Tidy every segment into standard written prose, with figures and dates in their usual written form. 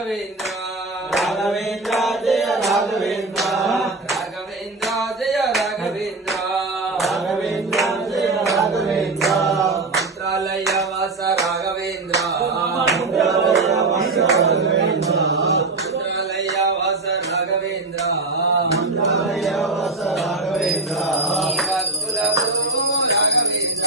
राघवेंद्र राघवेंद्र जय राघवेंद्र राघवेंद्र जय राघवेंद्र राघवेंद्र जय राघवेंद्र मंत्रालय वास राघवेंद्र मंत्रालय वास राघवेंद्र मंत्रालय वास राघवेंद्र मंत्रालय वास राघवेंद्र भक्तुल प्रभु राघवेंद्र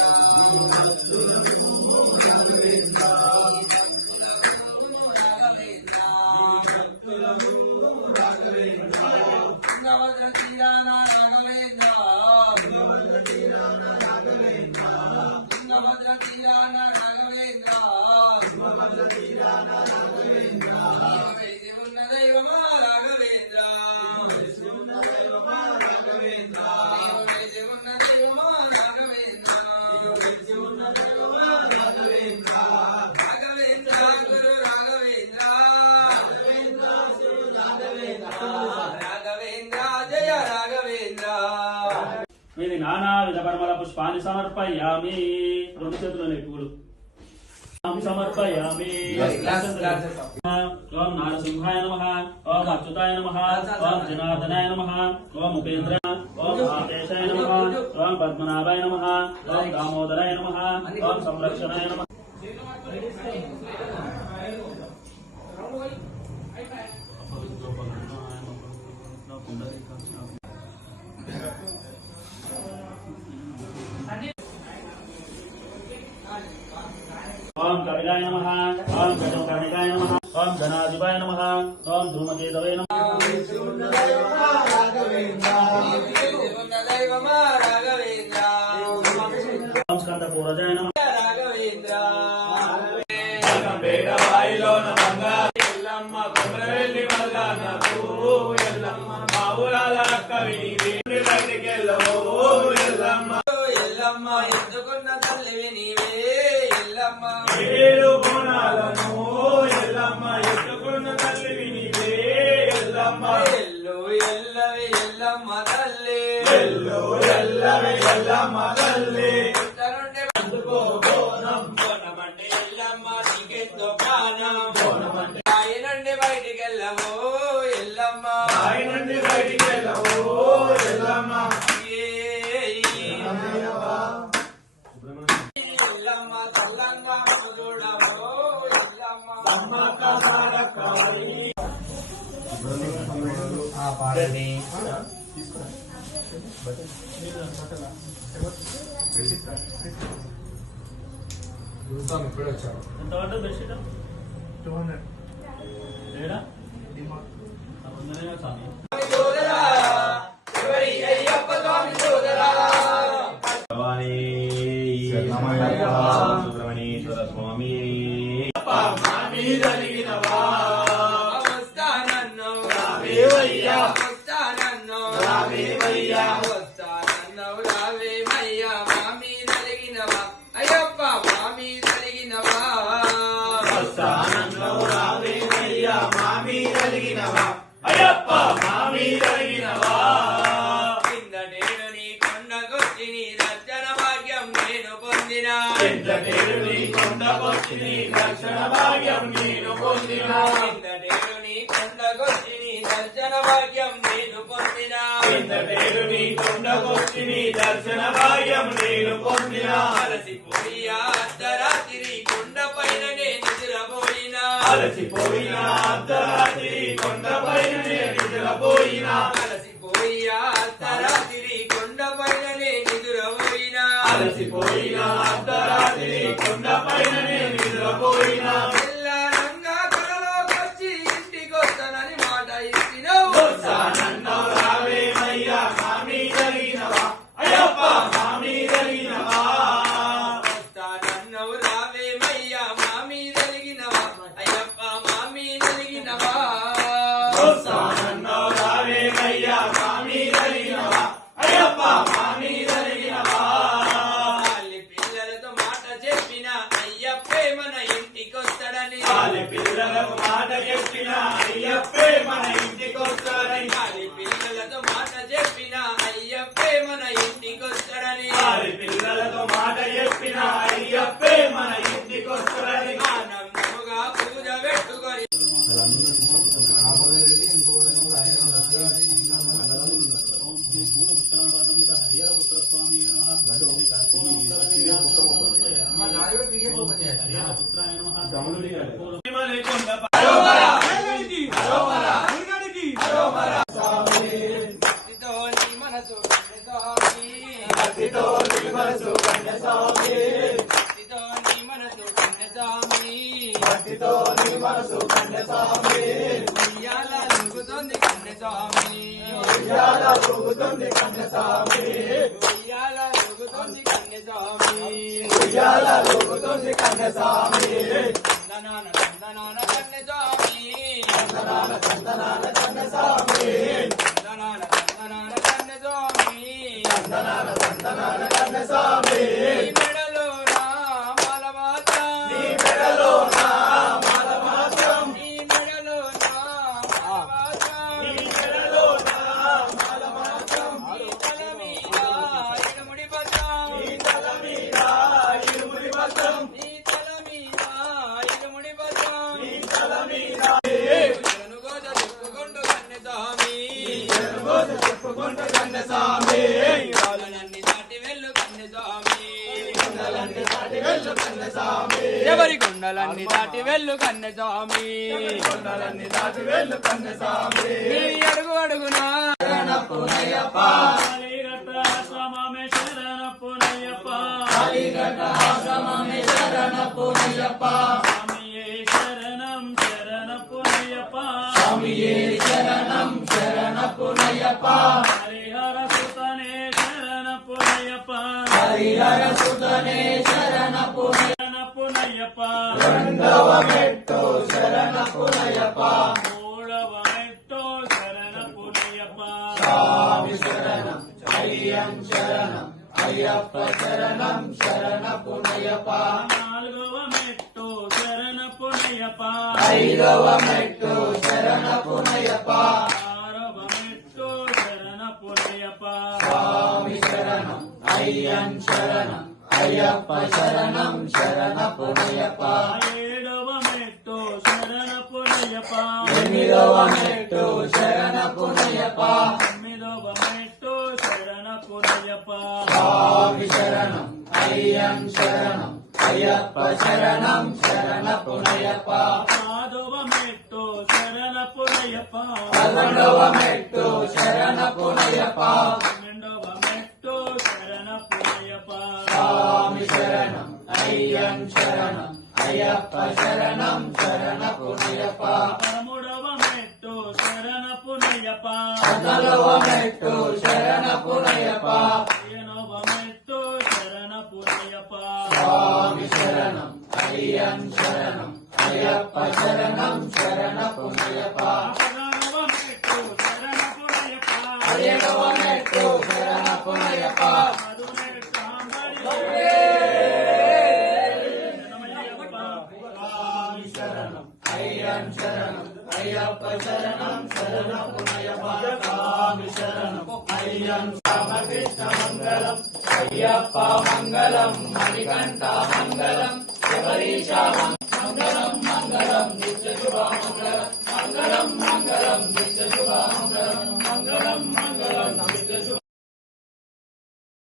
వీరి నానావిధ పరిమళ పుష్పాన్ని సమర్పయామి. రెండు చేతుల్లోనే పూలు సమర్పయామి. ఓం నారసింహాయ నమః, ఓం అచ్యుతాయ నమః, ఓం జనార్దనాయ నమః, ఓం ఉపేంద్ర, ఓం ఆదేశాయ నమః, ఓం పద్మనాభాయ నమః, ఓం దామోదరాయ నమః, ఓం సంరక్షణాయ నమః. ओम कपिलाय नमः, ओम गजकर्णिकाय नमः, ओम धनाधिपाय नमः, ओम धूमकेतवे नमः. ओम स्कंदपूरजाय नमः. ఎందుకున్న తల్లివి నీవే ఎల్లమ్మ ఏడు బోనాలను ఎల్లమ్మ ఎత్తుకున్న తల్లివి నీవే ఎల్లమ్మ. ఎల్లు ఎల్లవి ఎల్లమ్మ తల్లి ఎల్లు ఎల్లవి ఎల్లమ్మ తల్లి. నుండి అందుకో బోనం బోనమంటే ఎల్లమ్మ నీకెంతో ప్రాణం బోనమంటే ఆయన నుండి బయటికి వెళ్ళము ఎల్లమ్మ ఆయన నుండి బయటికి వెళ్ళవు ఎల్లమ్మ. ఎల్లమ్మ తల్లంగా చూడము ఎల్లమ్మ పాడని ఎంత పడ్డది బెడ్షీట్? 200. ఏడా స్వామి సుబ్రహ్మణ్యేశ్వర స్వామి అయ్యప్ప మామీ కలిగినవా. నేను నీ కొండకొచ్చి నీ దర్శన భాగ్యం నేను పొందినా ఇంద్రదేవుడు నీ కొండకొచ్చి నీ దర్శన భాగ్యం నేను పొందినా. నేను నీ కొండకొచ్చి నీ దర్శన భాగ్యం నేను పొందినా ఇంద్రదేవుడు నీ కొండకొచ్చి నీ దర్శన భాగ్యం నేను పొందినా. అలసిపోయి అర్ధరాత్రి కొండ పైన నేను నిద్రపోయినా అలసిపోయినా అర్ధరాత్రి కొండ పైన నిద్రపోయినా. అలసిపోయి అర్ధరాత్రి కొండ పైన నేను నిద్రపోయినా అలసిపోయినా అర్ధరాత్రి కొండ పైన నిద్రపోయినా. తెల్లారంగా కలలోకొచ్చి ఇంటికొస్తానని మాట ఇచ్చినావు వస్తానన్నావు రావేమయ్యా మామీ కలిగినవా. అయ్యప్ప మామీ కలిగినవా. వస్తానన్నావు రావేమయ్యా మా మీద కలిగినవా అయ్యప్ప మా మీద కలిగినవా వస్తానన్నావు రావేమయ్యా మామీ కలిగినవా. అయ్యప్ప మామీ కలిగినవా. తల్లి పిల్లలతో మాట చెప్పిన అయ్యప్పే మన ఇంటికొస్తాడని వాళ్ళ పిల్లలకు మాట చెప్పిన అయ్యప్పే మన ఇంటికొస్తాడని. తల్లి పిల్లలతో మాట చెప్పిన అయ్యప్పే మన ఇంటికొస్తాడని వాళ్ళ పిల్లలతో మాట చెప్పిన అయ్యప్పే మన ఇంటికొస్తాడని. ఆనందముగా పూజ పెట్టుకొని ఓం శ్రీ మూల పుష్కరాపాదమిత హరిహర పుత్ర స్వామి నమః శ్రీ కర్పూరమంగళ హరిహర పుత్రాయ నమః ఎవరి కొండలన్నీ దాటి వెళ్ళు కన్నెస్వామి అడుగు అడుగునా హరిహర సుతనే శరణ పునయ్యప్ప రెండవ మెట్టు శరణ పునయ్యప్ప మూడవ మెట్టు శరణ పునయ్యప్ప స్వామి శరణం అయ్యం శరణం అయ్యప్ప శరణం శరణ పునయ్యప్ప నాలుగవ మెట్టు శరణ పునయ్యప్ప ఐదవ మెట్టు శరణ పునయ్యప్ప ఆరవ మెట్టు శరణ పునయ్యప్ప స్వామి శరణం అయ్యం శరణం అయ్యప్ప శరణం శరణ పునయ్యప్ప ఏడవ మెట్టు శరణ పునయ్యప్ప ఎనిమిదవ మెట్టు శరణ పునయ్యప్ప తొమ్మిదవ మెట్టు శరణ పునయ్యప్ప స్వామి శరణం అయ్యం శరణం అయ్యప్ప శరణం శరణ పునయ్యప్ప పదవ మెట్టు శరణ పునయ్యప్ప పదకొండవ మెట్టు శరణ పునయ్యప్ప పన్నెండవ మెట్టు శరణ పునయ్యప్ప స్వామి శరణం అయ్యం శరణం అయ్యప్ప శరణం శరణ పునయ్యప్ప పదమూడవ మెట్టు శరణ పునయ్యప్ప పద్నాలుగవ మెట్టు శరణ పునయ్యప్ప పదిహేనవ మెట్టు శరణ పునయ్యప్ప స్వామి శరణం అయ్యం శరణం అయ్యప్ప శరణం శరణ పునయ్యప్ప పదహారవ మెట్టు శరణ పునయ్యప్ప పదిహేడవ మెట్టు శరణ పునయ్యప్ప అయ్యం శరణం అయ్యప్ప శరణం శరణ పునయ్యప్ప స్వామి శరణం అయ్యం రామకృష్ణ మంగళం అయ్యప్ప మంగళం మణికంఠ మంగళం శబరీశ మంగళం మంగళం నిత్య శుభ మంగళం మంగళం మంగళం నిత్య శుభ మంగళం మంగళం